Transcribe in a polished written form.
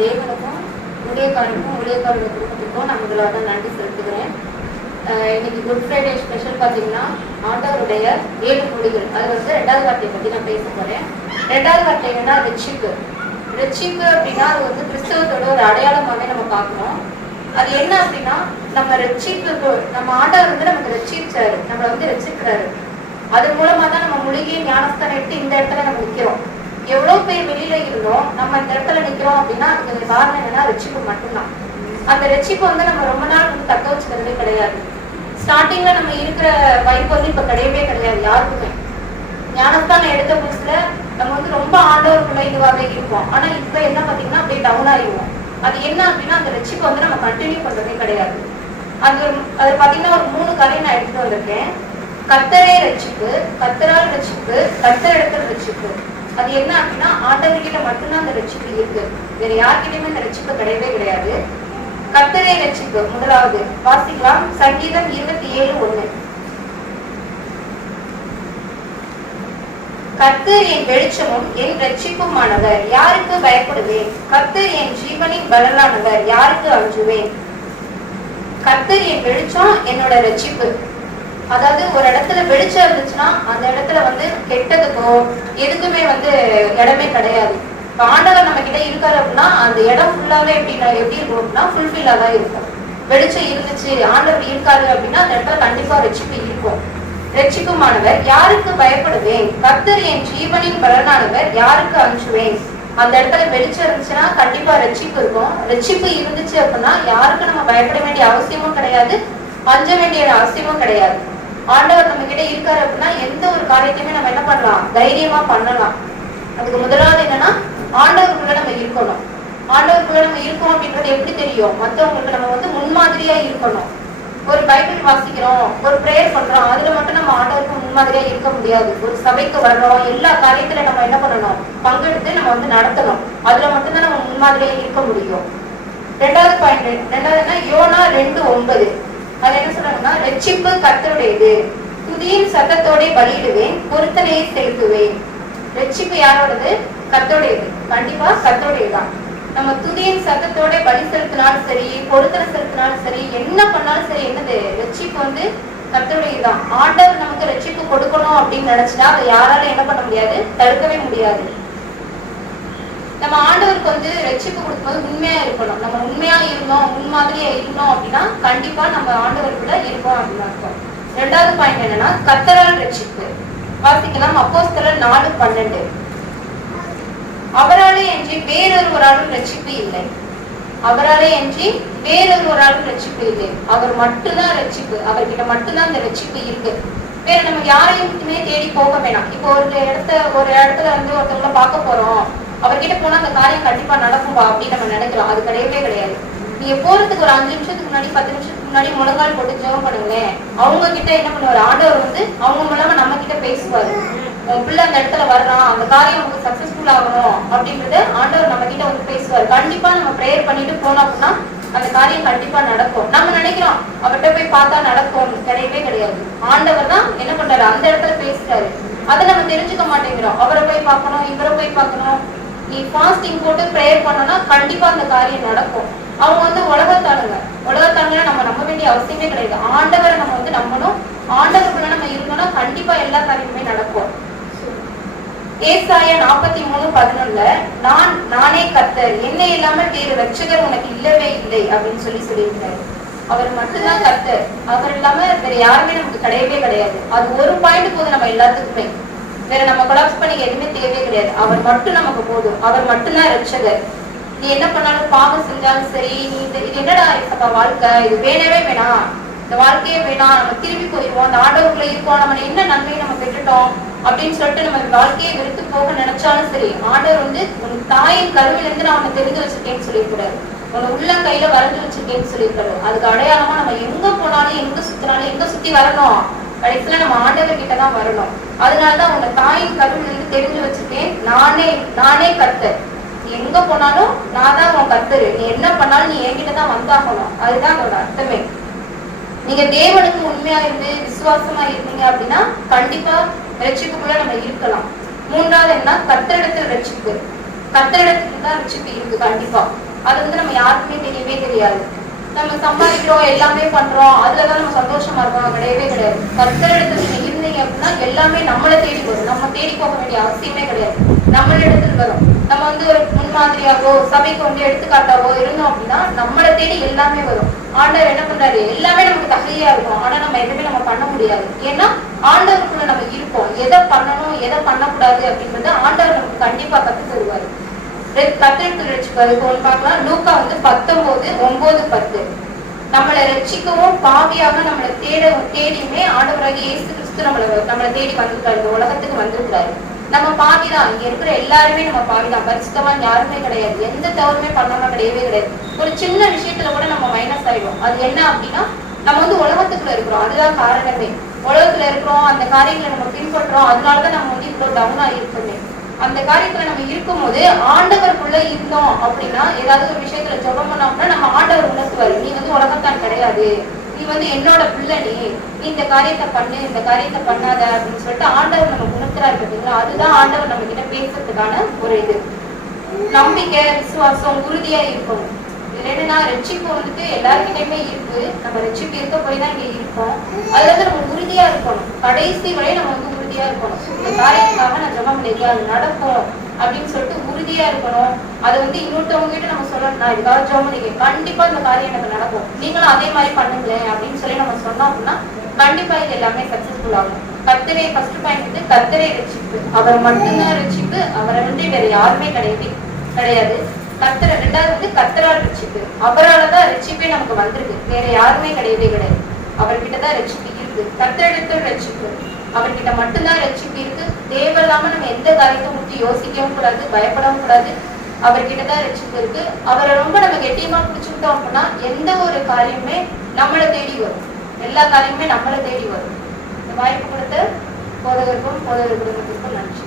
தேவனுக்கும் ஊழியக்காரனுடைய குடும்பத்துக்கும் நான் முதலாக நன்றி செலுத்துகிறேன். இன்னைக்கு குட் ஃப்ரைடே ஸ்பெஷல் பார்த்தீங்கன்னா ஆண்டவருடைய 7 மொழிகள், அது வந்து 2வது வார்த்தையை பற்றி நான் பேச போகிறேன். 2வது வார்த்தை என்னன்னா ரட்சிப்பு. ரட்சிப்பு அப்படின்னா அது வந்து கிறிஸ்தவத்தோட ஒரு அடையாளமாகவே நம்ம பார்க்கணும். அது என்ன அப்படின்னா நம்ம ரட்சிப்பு, நம்ம ஆண்டவர் வந்து நமக்கு ரட்சிச்சாரு, நம்மளை வந்து ரட்சிக்கிறாரு. அது மூலமா தான் நம்ம முழுகிய ஞானஸ்தானம் எடுத்து இந்த இடத்துல நம்ம நிற்கிறோம். எவ்வளவு பேர் வெளியில இருந்தோம், நம்ம இந்த இடத்துல நிற்கிறோம் அப்படின்னா அதுக்கு காரணம் என்னன்னா ரட்சிப்பு மட்டும்தான். அந்த ரட்சிப்பு வந்து நம்ம ரொம்ப நாள் வந்து தக்க வச்சுக்கிறதே கிடையாது. ஸ்டார்டிங்ல நம்ம இருக்கிற வைப்பு வந்து இப்ப கிடையவே கிடையாது யாருக்குமே. ஞானஸ்தானம் எடுத்த புதுசுல நம்ம வந்து ரொம்ப ஆண்டவருக்குள்ள இதுவாகவே இருப்போம். ஆனா இப்ப என்ன பாத்தீங்கன்னா அப்படியே டவுன் ஆயிடுவோம். அது என்ன அப்படின்னா அந்த ரட்சிப்பை வந்து நம்ம கண்டினியூ பண்றதே கிடையாது. அது பாத்தீங்கன்னா ஒரு 3 கதையை நான் எடுத்துட்டு வந்திருக்கேன். கர்த்தரே ரட்சிப்பு, கர்த்தரால் ரட்சிப்பு, கர்த்தர் இடத்துல ரட்சிப்பு. அது என்ன அப்படின்னா ஆண்டவர்கிட்ட மட்டும்தான் அந்த ரட்சிப்பு இருக்கு, வேற யார்கிட்டயுமே அந்த ரட்சிப்பு கிடையவே கிடையாது. கர்த்தரே ரட்சிப்பு முதலாவது வாசிக்கலாம். சங்கீதம் 27:1. கர்த்தர் என் வெளிச்சமும் என் ரட்சிப்புமானவர், யாருக்கு பயப்படுவேன்? கர்த்தர் என் ஜீவனின் பலனானவர், யாருக்கு அஞ்சுவேன்? கர்த்தர் என் வெளிச்சம், என்னோட ரட்சிப்பு. அதாவது ஒரு இடத்துல வெளிச்சம் இருந்துச்சுன்னா அந்த இடத்துல வந்து கெட்டதுக்கோ எதுக்குமே வந்து இடமே கிடையாது. இப்ப ஆண்டவர் நம்ம கிட்ட இருக்காரு அப்படின்னா அந்த இடம் ஃபுல்லாவே எப்படி இருக்கும் அப்படின்னா ஃபுல்ஃபில்லா தான் இருக்கும். வெளிச்சம் இருந்துச்சு, ஆண்டவர் இருக்காரு அப்படின்னா அந்த இடத்துல கண்டிப்பா ரட்சிப்பு இருக்கும். ரட்சிப்புமானவர், யாருக்கு பயப்படுவேன்? கர்த்தர் என் ஜீவனின் பலனானவர், யாருக்கு அஞ்சுவேன்? அந்த இடத்துல வெளிச்சம் இருந்துச்சுன்னா கண்டிப்பா ரட்சிப்பு இருக்கும். ரட்சிப்பு இருந்துச்சு அப்படின்னா யாருக்கு நம்ம பயப்பட வேண்டிய அவசியமும் கிடையாது, அஞ்ச வேண்டிய அவசியமும் கிடையாது. ஆண்டவர் நம்ம கிட்ட இருக்காரு அப்படின்னா எந்த ஒரு காரியத்தையுமே நம்ம என்ன பண்ணலாம், தைரியமா பண்ணலாம். அதுக்கு முதலாவது என்னன்னா ஆண்டவருக்குள்ள நம்ம இருக்கணும். ஆண்டவருக்குள்ள நம்ம இருக்கோம் அப்படின்றது எப்படி தெரியும்? மற்றவங்களுக்கு நம்ம வந்து முன்மாதிரியா இருக்கணும். ஒரு பைபிள் வாசிக்கிறோம், ஒரு பிரேயர் பண்றோம், அதுல மட்டும் நம்ம ஆண்டவருக்கு முன்மாதிரியா இருக்க முடியாது. ஒரு சபைக்கு வர்றோம், எல்லா காரியத்துல நம்ம என்ன பண்ணணும், பங்கெடுத்து நம்ம வந்து நடத்தணும். அதுல மட்டும்தான் நம்ம முன்மாதிரியா இருக்க முடியும். 2வது பாயிண்ட், 2வதுன்னா யோனா 2:9. அது என்ன சொல்றாங்கன்னா ரட்சிப்பு கர்த்தருடையது, துதியின் சத்தத்தோட பலியிடுவேன், பொருத்தனையை செலுத்துவேன். ரட்சிப்பு யாரோடது? கர்த்தருடையது. கண்டிப்பா கர்த்தருடையதுதான். நம்ம துதியின் சத்தத்தோட பலி செலுத்தினாலும் சரி, பொருத்தனை செலுத்தினாலும் சரி, என்ன பண்ணாலும் சரி, என்னது ரட்சிப்பு வந்து கர்த்தருடையதுதான். ஆண்டவர் நமக்கு ரட்சிப்பு கொடுக்கணும் அப்படின்னு நினைச்சுன்னா அதை யாராலும் என்ன பண்ண முடியாது, தடுக்கவே முடியாது. நம்ம ஆண்டவருக்கு வந்து ரட்சிப்பு கொடுக்கும்போது உண்மையா இருக்கணும். நம்ம உண்மையா இருந்தோம், முன்மாதிரியா இருந்தோம் அப்படின்னா கண்டிப்பா நம்ம ஆண்டவருக்குள்ள இருக்கோம் அப்படின்னு அர்த்தம். 2வது பாயிண்ட் என்னன்னா கர்த்தரால் ரட்சிப்பு. வாசிக்கலாம். அப்போஸ்தலர் 4:12. அவராலே அன்றி வேறொருவராலும் ரட்சிப்பு இல்லை. அவராலே அன்றி வேறொருவராலும் ரட்சிப்பு இல்லை. அவர் மட்டும்தான் ரட்சிப்பு. அவர்கிட்ட மட்டும்தான் அந்த ரட்சிப்பு இருக்கு. வேற நம்ம யாரையுமே தேடி போக வேணாம். இப்போ ஒரு இடத்துல வந்து ஒருத்தவங்களை பார்க்க போறோம், அவர்கிட்ட போனா அந்த காரியம் கண்டிப்பா நடக்கும்பா அப்படின்னு நம்ம நினைக்கிறோம். அது கிடையவே கிடையாது. நீங்க போறதுக்கு ஒரு 5 நிமிஷத்துக்கு முன்னாடி 10 நிமிஷத்துக்கு முன்னாடி முழங்கால் போட்டு ஜெபம் பண்ணுங்களேன். அவங்க கிட்ட என்ன பண்ணுவாரு, ஆண்டவர் வந்து அவங்க மூலமா நம்ம கிட்ட பேசுவாரு. உன் பிள்ளை அந்த இடத்துல வர்றான், அந்த காரியம் நமக்கு சக்சஸ்ஃபுல் ஆகணும் அப்படின்றது ஆண்டவர் நம்ம கிட்ட வந்து பேசுவாரு. கண்டிப்பா நம்ம ப்ரேயர் பண்ணிட்டு போனோம் அப்படின்னா அந்த காரியம் கண்டிப்பா நடக்கும். நம்ம நினைக்கிறோம் அவர்கிட்ட போய் பார்த்தா நடக்கும், கிடையவே கிடையாது. ஆண்டவர் தான் என்ன பண்றாரு, அந்த இடத்துல பேசுறாரு. அதை நம்ம தெரிஞ்சுக்க மாட்டேங்கிறோம். அவரை போய் பார்க்கணும், இவரை போய் பார்க்கணும். நீ ஃபாஸ்டிங் போட்டு ப்ரேயர் பண்ணனா கண்டிப்பா அந்த காரியம் நடக்கும். அவங்க வந்து உலகத்தாளுங்க நம்ம நம்ப வேண்டிய அவசியமே கிடையாது. ஆண்டவரை நம்ம வந்து நம்பணும். ஆண்டவருக்குள்ள நம்ம இருக்கணும்னா கண்டிப்பா எல்லா காரியமுமே நடக்கும். ஏசாயா 43:11 நானே கர்த்தர், என்னை இல்லாமல் வேறு ரட்சகர் உனக்கு இல்லவே இல்லை அப்படின்னு சொல்லியிருக்காரு. அவர் மட்டும்தான் கர்த்தர். அவர் இல்லாம வேற யாருமே நமக்கு கிடையவே கிடையாது. அது ஒரு பாயிண்ட் போதும் நம்ம எல்லாத்துக்குமே. வேற நம்ம கொலாப்ஸ் பண்ணி எதுவுமே தேவையே கிடையாது. அவர் மட்டும் நமக்கு போதும். அவர் மட்டும்தான் ரட்சகர். நீ என்ன பண்ணாலும் பாவம் செஞ்சாலும் சரி, நீ இது என்னடா இப்ப வாழ்க்கை, இது வேணவே வேணாம், இந்த வாழ்க்கையே வேணாம், நம்ம திரும்பி போயிடுவோம், அந்த ஆண்டவருக்குள்ள இருக்கோம், நம்ம என்ன நன்மையை நம்ம பெற்றுட்டோம் அப்படின்னு சொல்லிட்டு நம்ம வாழ்க்கையை வெறுத்து போக நினைச்சாலும் சரி, ஆண்டவர் வந்து உன் தாயின் கருவில இருந்து நான் உன்னை தெரிஞ்சு வச்சிருக்கேன்னு சொல்லியிருக்கூடாது. உன்னை உள்ள கையில வரைஞ்சு வச்சிருக்கேன்னு சொல்லியிருக்காரு. அதுக்கு அடையாளமா நம்ம எங்க போனாலும் எங்க சுத்தினாலும் எங்க சுத்தி வரணும், கடைசியில நம்ம ஆண்டவர் கிட்டதான் வரணும். அதனாலதான் உன்னை தாயின் கருவில இருந்து தெரிஞ்சு வச்சிருக்கேன், நானே கர்த்தர். நீ எங்க போனாலும் நான் தான் உன் கர்த்தரு. நீ என்ன பண்ணாலும் நீ என்கிட்டதான் வந்தாகணும். அதுதான் அதோட அர்த்தமே. நீங்க தேவனுக்கு உண்மையா இருந்து விசுவாசமா இருந்தீங்க அப்படின்னா கண்டிப்பா ரட்சிப்புக்குள்ள நம்ம இருக்கலாம். 3வது என்ன, கர்த்தரிடத்தில் ரட்சிப்பு. கர்த்தரிடத்துக்கு தான் ரட்சிப்பு இருக்கு கண்டிப்பா. அது வந்து நம்ம யாருக்குமே தெரியவே தெரியாது. நம்ம சம்பாதிக்கிறோம், எல்லாமே பண்றோம், அதுலதான் நம்ம சந்தோஷமா இருக்கோம், கிடையவே கிடையாது. கர்த்தரிடத்துல நீங்க இருந்தீங்க அப்படின்னா எல்லாமே நம்மளை தேடி வரும். நம்ம தேடி போக வேண்டிய அவசியமே கிடையாது, நம்மளிடத்துல வரும். நம்ம வந்து ஒரு முன்மாதிரியாகவோ சபைக்கு வந்து எடுத்துக்காட்டாவோ இருந்தோம் அப்படின்னா நம்மளை தேடி எல்லாமே வரும். ஆண்டவர் என்ன பண்றாரு, எல்லாமே நமக்கு தகுதியா இருக்கும், ஆனா நம்ம எதுவுமே நம்ம பண்ண முடியாது. ஏன்னா ஆண்டவருக்குள்ள நம்ம இருப்போம். எதை பண்ணணும் எதை பண்ணக்கூடாது அப்படின்றத ஆண்டவர் நமக்கு கண்டிப்பா கத்து தருவாரு. கர்த்தரிடத்தில் ரட்சிப்பாரு. பார்க்கலாம், லூக்கா வந்து 19:9-10. நம்மளை ரட்சிக்கவும் பாவியாக நம்மளை தேடியுமே ஆண்டவராகிய இயேசு கிறிஸ்து நம்மளை தேடி வந்திருக்காரு, இந்த உலகத்துக்கு வந்திருக்கிறாரு. நம்ம பாவிதான், இங்க இருக்கிற எல்லாருமே நம்ம பாவிதான், பரிசுத்தவான் யாருமே கிடையாது, எந்த தவறுமே பண்ணாம கிடையவே கிடையாது. ஒரு சின்ன விஷயத்துல கூட நம்ம மைனஸ் ஆயிடும். அது என்ன அப்படின்னா நம்ம வந்து உலகத்துக்குள்ள இருக்கிறோம், அதுதான் காரணமே. உலகத்துல இருக்கிறோம், அந்த காரியங்களை நம்ம பின்பற்றோம், அதனாலதான் நம்ம வந்து இவ்வளவு டவுன் ஆகிருக்கோமே. அந்த காரியத்துல நம்ம இருக்கும் போது ஆண்டவருக்குள்ள இருந்தோம் அப்படின்னா, ஏதாவது ஒரு விஷயத்துல ஜெபம் பண்ணோம்னா நம்ம ஆண்டவர் உணர்த்துவாரு, நீ வந்து உலகத்தான் கிடையாது, நீ வந்து என்னோட பிள்ளை, நீ இந்த காரியத்தை பண்ணு, இந்த காரியத்தை பண்ணாத அப்படின்னு சொல்லிட்டு ஆண்டவர் நம்ம உணர்த்துறாரு பார்த்தீங்களா. அதுதான் ஆண்டவர் நம்ம கிட்ட பேசுறதுக்கான ஒரு இது. நம்பிக்கை, விசுவாசம், உறுதியா இருக்கணும். என்னன்னா ரட்சிப்பு வந்துட்டு எல்லாருக்கிட்டையுமே இருக்கு, நம்ம ரட்சிப்பு இருக்க போய் தான் இங்க இருக்கோம். அதுல வந்து நம்ம உறுதியா இருக்கணும், கடைசி வரை நம்ம வந்து உறுதியா இருக்கணும். இந்த காரியத்துக்காக நான் ஜெபம் பண்ணிருக்கேன், அது நடக்கும் அப்படின்னு சொல்லிட்டு உறுதியா இருக்கணும். அதை வந்து இன்னொருத்தவங்க கிட்ட நம்ம சொல்லணும், நான் இதுக்காக ஜெபம் பண்ணிருக்கேன், கண்டிப்பா இந்த காரியம் எனக்கு நடக்கும், நீங்களும் அதே மாதிரி பண்ணுங்களேன் அப்படின்னு சொல்லி நம்ம சொன்னோம் அப்படின்னா கண்டிப்பா இது எல்லாமே சக்சஸ்ஃபுல் ஆகும். கர்த்தரே ஃபர்ஸ்ட் பாயிண்ட் வந்து கர்த்தரே ரட்சிப்பு, அவர் மட்டும்தான் ரட்சிப்பு, அவரை வந்து வேற யாருமே கிடையாது. கர்த்தர் ரெண்டாவது வந்து கர்த்தரால் ரட்சிப்பு, அவரால்தான் ரட்சிப்பே நமக்கு வந்திருக்கு, வேற யாருமே கிடையாது. அவர்கிட்டதான் ரட்சிப்பு இருக்கு. கர்த்தரிடத்தில் ரட்சிப்பு, அவர்கிட்ட மட்டும்தான் ரட்சிப்பு இருக்கு. தேவையில்லாம நம்ம எந்த காரியத்தை பத்தி யோசிக்கவும் கூடாது, பயப்படவும் கூடாது. அவர்கிட்டதான் ரட்சிப்பு இருக்கு. அவரை ரொம்ப நம்ம கெட்டியமா பிடிச்சுக்கிட்டோம் அப்படின்னா எந்த ஒரு காரியமே நம்மளை தேடி வரும், எல்லா காரியமுமே நம்மளை தேடி வரும். இந்த வாய்ப்பு கொடுத்த போதகருக்கும் குடும்பத்திற்கும் நன்றி.